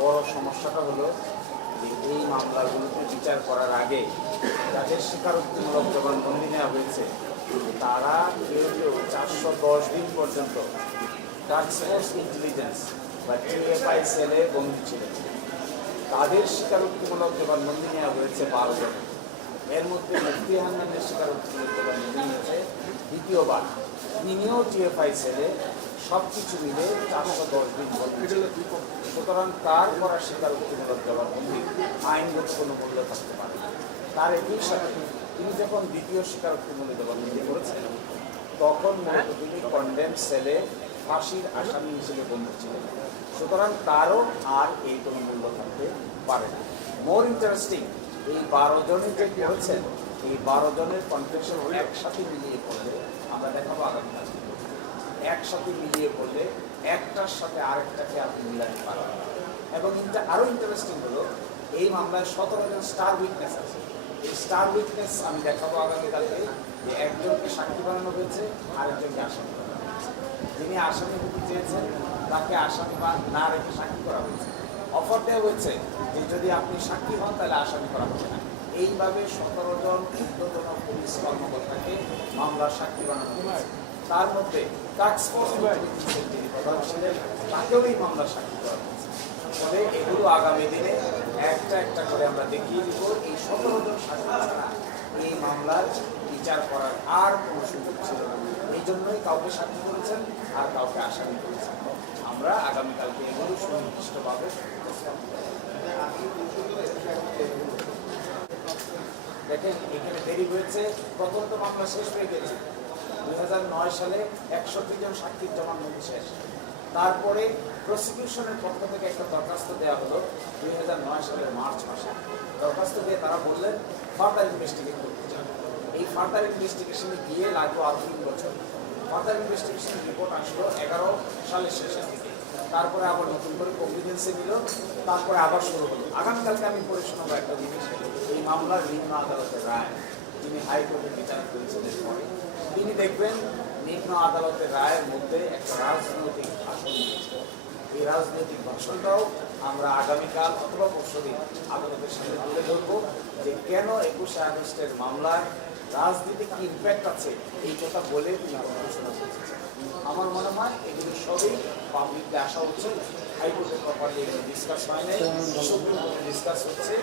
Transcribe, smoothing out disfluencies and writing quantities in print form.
বড় সমস্যাটা হলো যে এই মামলাগুলোতে বিচার করার আগে যাদের স্বীকারোক্তিমূলক জবানবন্দি নেওয়া হয়েছে তারা কেউ কেউ 410 দিন পর্যন্ত টাস্ক ফোর্স ইন্টেলিজেন্স বা টিএফআই সেলে বন্দী ছিলেন। তাদের স্বীকারোক্তিমূলক জবানবন্দি নেওয়া হয়েছে 12 জন। এর মধ্যে মুফতি হান্নানের স্বীকারোক্তিমূলক জবানবন্দি নিয়েছে দ্বিতীয়বার। তিনিও টিএফআই সেলে সব কিছু মিলে 410 দিন বন্দী ছিলেন। সুতরাং তার করা স্বীকারোক্তিমূলক জবানবন্দি আইনগত কোনো মূল্য থাকতে পারে না। তার একই সাথে তিনি যখন দ্বিতীয় স্বীকারোক্তিমূলক জবানবন্দি করেছেন তখন মূলত তিনি কন্ডেম সেলে ফাঁসির আসামি হিসেবে বন্দী ছিলেন। সুতরাং তারও আর এই কোনো মূল্য থাকতে পারে না। মোর ইন্টারেস্টিং, এই 12 জনে যে করেছেন এই 12 জনের কনফেশন একসাথে মিলিয়ে করলে আমরা দেখাবো আগামীকাল একসাথে মিলিয়ে করলে একটার সাথে আরেকটাকে আপনি মিলাতে পারবেন। এবং আরও ইন্টারেস্টিং হলো এই মামলায় 17 জন স্টার উইটনেস আছে। এই স্টার উইটনেস আমি দেখাবো আগামীকালকে যে একজনকে সাক্ষী বানানো হয়েছে আরেকজনকে আসামি করা হয়েছে। যিনি আসামি হতে চেয়েছেন তাকে আসামি না রেখে সাক্ষী করা হয়েছে। অফার দেওয়া হয়েছে যে যদি আপনি সাক্ষী হন তাহলে আসামি করা হবে না। এইভাবে 17 জন ঊর্ধ্বতন পুলিশ কর্মকর্তাকে মামলার সাক্ষী বানানো হয়েছে। তার মধ্যে টাস্ক ফোর্স যিনি প্রধান ছিলেন তাকেও এই মামলার সাক্ষী করা হয়েছে। ফলে এগুলো আগামী দিনে একটা একটা করে আমরা দেখিয়ে দিব। এই 17 জন সাক্ষী ছাড়া এই মামলার বিচার করার আর কোনো সুযোগ ছিল না। এই জন্যই কাউকে সাক্ষী করেছেন আর কাউকে আসামি করেছেন। আমরা আগামীকালকে এগুলো সুনির্দিষ্টভাবে দেখেন এখানে দেরি হয়েছে। প্রথম তো মামলা শেষ হয়ে গেছে 2009 সালে 61 জন সাক্ষীর জবানবন্দি শেষ। তারপরে প্রসিকিউশনের পক্ষ থেকে একটা দরখাস্ত দেওয়া হলো 2009 সালের মার্চ মাসে। দরখাস্ত দিয়ে তারা বললেন ফার্দার ইনভেস্টিগেট করতে চান। এই ফার্দার ইনভেস্টিগেশনে গিয়ে লাগলো আরো 3 বছর। ফার্দার ইনভেস্টিগেশন রিপোর্ট আসলো 11 সালের শেষের দিকে। তারপরে আবার নতুন করে কনফিডেন্সে নিল, তারপরে আবার শুরু হলো। আগামীকালকে আমি পড়ে শোনাবো একটা জিনিস। এই মামলার নিম্ন আদালতের রায় তিনি হাইকোর্টের বিচার করেছেন পরে তিনি দেখবেন নিম্ন আদালতের রায়ের মধ্যে একটা রাজনৈতিক ভাষণ দিয়েছে। এই রাজনৈতিক ভাষণটাও আমরা আগামীকাল অথবা পরশুদিন আদালতের সামনে তুলে ধরবো যে কেন 21 আগস্টের মামলায় রাজনীতিক কি ইম্প্যাক্ট আছে এই কথা বলে তিনি ঘোষণা করেছেন। আমার মনে হয় এগুলো সবই পাবলিককে আসা উচিত। হাইকোর্টে প্রপারলি এগুলো ডিসকাস হয় নাই, সুপ্রিম কোর্টে ডিসকাস হচ্ছে।